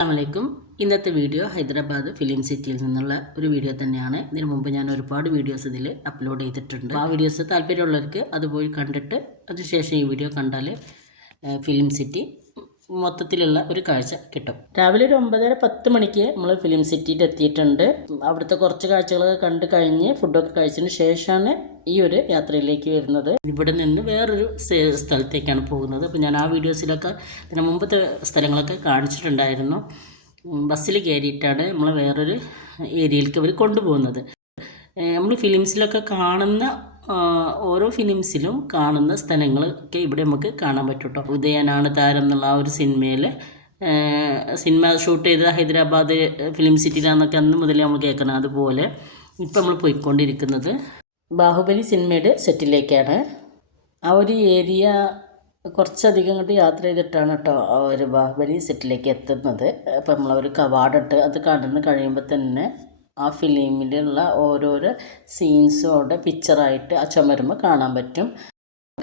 അസ്സലാമലൈക്കും. ഇന്നത്തെ video Hyderabad film സിറ്റിയിൽ നിന്നുള്ള ഒരു വീഡിയോ തന്നെയാണ്. ഇതിനു മുമ്പ് ഞാൻ ഒരുപാട് വീഡിയോസ് ഇതിൽ അപ്ലോഡ് ചെയ്തിട്ടുണ്ട്. ആ വീഡിയോസ് താല്പര്യമുള്ളവർക്ക് അത് പോയി കണ്ടിട്ട് അതിനുശേഷം ഈ വീഡിയോ കണ്ടാൽ ഫിലിം സിറ്റി മൊത്തത്തിലുള്ള ഒരു കാഴ്ച കിട്ടും. രാവിലെ ഒരു 9:30-10 മണിക്ക് നമ്മൾ ഫിലിം സിറ്റിയിൽ എത്തിയിട്ടുണ്ട്. അവിടുത്തെ കുറച്ച് കാഴ്ചകളൊക്കെ കണ്ട് കഴിഞ്ഞ് ഫുഡൊക്കെ കഴിച്ചതിന് ശേഷമാണ് ഈ ഒരു യാത്രയിലേക്ക് വരുന്നത്. ഇവിടെ നിന്ന് വേറൊരു സ്ഥലത്തേക്കാണ് പോകുന്നത്. അപ്പോൾ ഞാൻ ആ വീഡിയോസിലൊക്കെ ഇതിന് മുമ്പത്തെ സ്ഥലങ്ങളൊക്കെ കാണിച്ചിട്ടുണ്ടായിരുന്നു. ബസ്സിൽ കയറിയിട്ടാണ് നമ്മൾ വേറൊരു ഏരിയയിലേക്ക് അവർ കൊണ്ടുപോകുന്നത്. നമ്മൾ ഫിലിംസിലൊക്കെ കാണുന്ന ഓരോ ഫിലിംസിലും കാണുന്ന സ്ഥലങ്ങളൊക്കെ ഇവിടെ നമുക്ക് കാണാൻ പറ്റും കേട്ടോ. ഉദയനാണ് താരം എന്നുള്ള ആ ഒരു സിനിമ ഷൂട്ട് ചെയ്ത ഹൈദരാബാദ് ഫിലിം സിറ്റിയിലാണെന്നൊക്കെ അന്ന് മുതൽ നമ്മൾ കേൾക്കണം. അതുപോലെ ഇപ്പം നമ്മൾ പോയിക്കൊണ്ടിരിക്കുന്നത് ബാഹുബലി സിനിമയുടെ സെറ്റിലേക്കാണ്. ആ ഒരു ഏരിയ കുറച്ചധികം ഇങ്ങോട്ട് യാത്ര ചെയ്തിട്ടാണ് കേട്ടോ ആ ഒരു ബാഹുബലി സെറ്റിലേക്ക് എത്തുന്നത്. അപ്പം നമ്മളൊരു കവാടട്ട് അത് കടന്ന് കഴിയുമ്പോൾ തന്നെ ആ ഫിലിമിലുള്ള ഓരോരോ സീൻസും അവിടെ പിക്ചറായിട്ട് ആ ചുമരുമ്പോൾ കാണാൻ പറ്റും.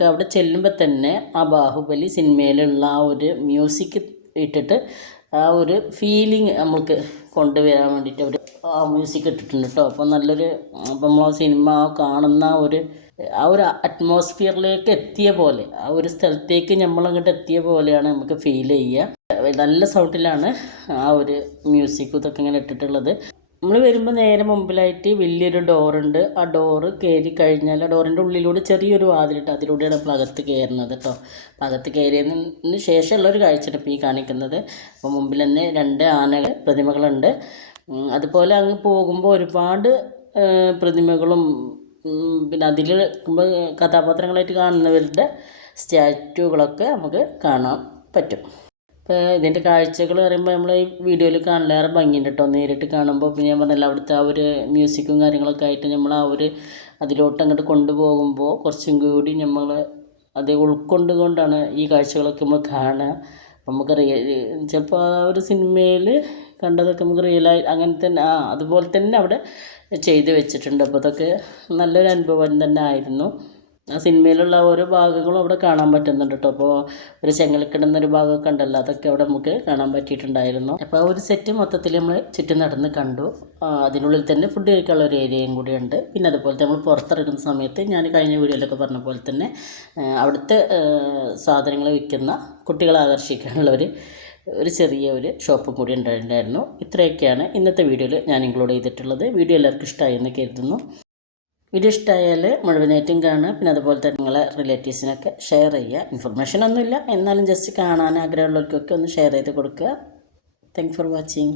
അവിടെ ചെല്ലുമ്പോൾ തന്നെ ആ ബാഹുബലി സിനിമയിലുള്ള ആ ഒരു മ്യൂസിക് ഇട്ടിട്ട് ആ ഒരു ഫീലിംഗ് നമുക്ക് കൊണ്ടുവരാൻ വേണ്ടിയിട്ട് അവർ ആ മ്യൂസിക് ഇട്ടിട്ടുണ്ട് കേട്ടോ. അപ്പോൾ നല്ലൊരു അപ്പം നമ്മൾ ആ സിനിമ കാണുന്ന ആ ഒരു അറ്റ്മോസ്ഫിയറിലേക്ക് എത്തിയ പോലെ, ആ ഒരു സ്ഥലത്തേക്ക് നമ്മളങ്ങോട്ട് എത്തിയ പോലെയാണ് നമുക്ക് ഫീൽ ചെയ്യുക. നല്ല സൗണ്ടിലാണ് ആ ഒരു മ്യൂസിക് ഇതൊക്കെ ഇങ്ങനെ ഇട്ടിട്ടുള്ളത്. നമ്മൾ വരുമ്പോൾ നേരെ മുമ്പിലായിട്ട് വലിയൊരു ഡോറുണ്ട്. ആ ഡോറ് കയറി കഴിഞ്ഞാൽ ആ ഡോറിൻ്റെ ഉള്ളിലൂടെ ചെറിയൊരു വാതിലിട്ട് അതിലൂടെയാണ് നമ്മൾ അകത്ത് കയറുന്നത് കേട്ടോ. അപ്പം അകത്ത് കയറിയതിന് ശേഷമുള്ളൊരു കാഴ്ചയാണ് ഇപ്പോൾ ഈ കാണിക്കുന്നത്. അപ്പോൾ മുമ്പിൽ തന്നെ 2 ആനകൾ പ്രതിമകളുണ്ട്. അതുപോലെ അങ്ങ് പോകുമ്പോൾ ഒരുപാട് പ്രതിമകളും പിന്നെ അതിൽ കഥാപാത്രങ്ങളായിട്ട് കാണുന്നവരുടെ സ്റ്റാറ്റുകളൊക്കെ നമുക്ക് കാണാൻ പറ്റും. ഇപ്പോൾ ഇതിൻ്റെ കാഴ്ചകൾ പറയുമ്പോൾ നമ്മൾ ഈ വീഡിയോയിൽ കാണലേറെ ഭംഗിയുണ്ട് കേട്ടോ. നേരിട്ട് കാണുമ്പോൾ പിന്നെ ഞാൻ പറഞ്ഞല്ലോ അവിടുത്തെ ആ ഒരു മ്യൂസിക്കും കാര്യങ്ങളൊക്കെ ആയിട്ട് നമ്മൾ ആ ഒരു അതിലോട്ട് അങ്ങോട്ട് കൊണ്ടുപോകുമ്പോൾ കുറച്ചും കൂടി നമ്മൾ അത് ഉൾക്കൊണ്ടുകൊണ്ടാണ് ഈ കാഴ്ചകളൊക്കെ നമ്മൾ കാണുക. അപ്പം നമുക്ക് ചിലപ്പോൾ ആ ഒരു സിനിമയിൽ കണ്ടതൊക്കെ നമുക്ക് റിയലായി അങ്ങനെ തന്നെ അതുപോലെ തന്നെ അവിടെ ചെയ്ത് വെച്ചിട്ടുണ്ട്. അപ്പോൾ അതൊക്കെ നല്ലൊരു അനുഭവം തന്നെ ആയിരുന്നു. ആ സിനിമയിലുള്ള ഓരോ ഭാഗങ്ങളും അവിടെ കാണാൻ പറ്റുന്നുണ്ട് കേട്ടോ. അപ്പോൾ ഒരു ചെങ്ങലക്കിടുന്നൊരു ഭാഗമൊക്കെ ഉണ്ടല്ലോ, അതൊക്കെ അവിടെ നമുക്ക് കാണാൻ പറ്റിയിട്ടുണ്ടായിരുന്നു. അപ്പോൾ ആ ഒരു സെറ്റ് മൊത്തത്തിൽ നമ്മൾ ചുറ്റും നടന്ന് കണ്ടു. അതിനുള്ളിൽ തന്നെ ഫുഡ് കഴിക്കാനുള്ള ഒരു ഏരിയയും കൂടിയുണ്ട്. പിന്നെ അതുപോലെ നമ്മൾ പുറത്തിറങ്ങുന്ന സമയത്ത് ഞാൻ കഴിഞ്ഞ വീഡിയോയിലൊക്കെ പറഞ്ഞ പോലെ തന്നെ അവിടുത്തെ സാധനങ്ങൾ വിൽക്കുന്ന കുട്ടികളെ ആകർഷിക്കാനുള്ള ഒരു ചെറിയ ഷോപ്പും കൂടി ഉണ്ടായിരുന്നു. ഇത്രയൊക്കെയാണ് ഇന്നത്തെ വീഡിയോയിൽ ഞാൻ ഇൻക്ലൂഡ് ചെയ്തിട്ടുള്ളത്. വീഡിയോ എല്ലാവർക്കും ഇഷ്ടമായി എന്ന് കരുതുന്നു. വീഡിയോ ഇഷ്ടമായാൽ മുഴുവനായിട്ടും കാണുക. പിന്നെ അതുപോലെ തന്നെ നിങ്ങളെ റിലേറ്റീവ്സിനൊക്കെ ഷെയർ ചെയ്യുക. ഇൻഫർമേഷനൊന്നുമില്ല, എന്നാലും ജസ്റ്റ് കാണാൻ ആഗ്രഹമുള്ളവർക്കൊക്കെ ഒന്ന് ഷെയർ ചെയ്ത് കൊടുക്കുക. Thank for watching.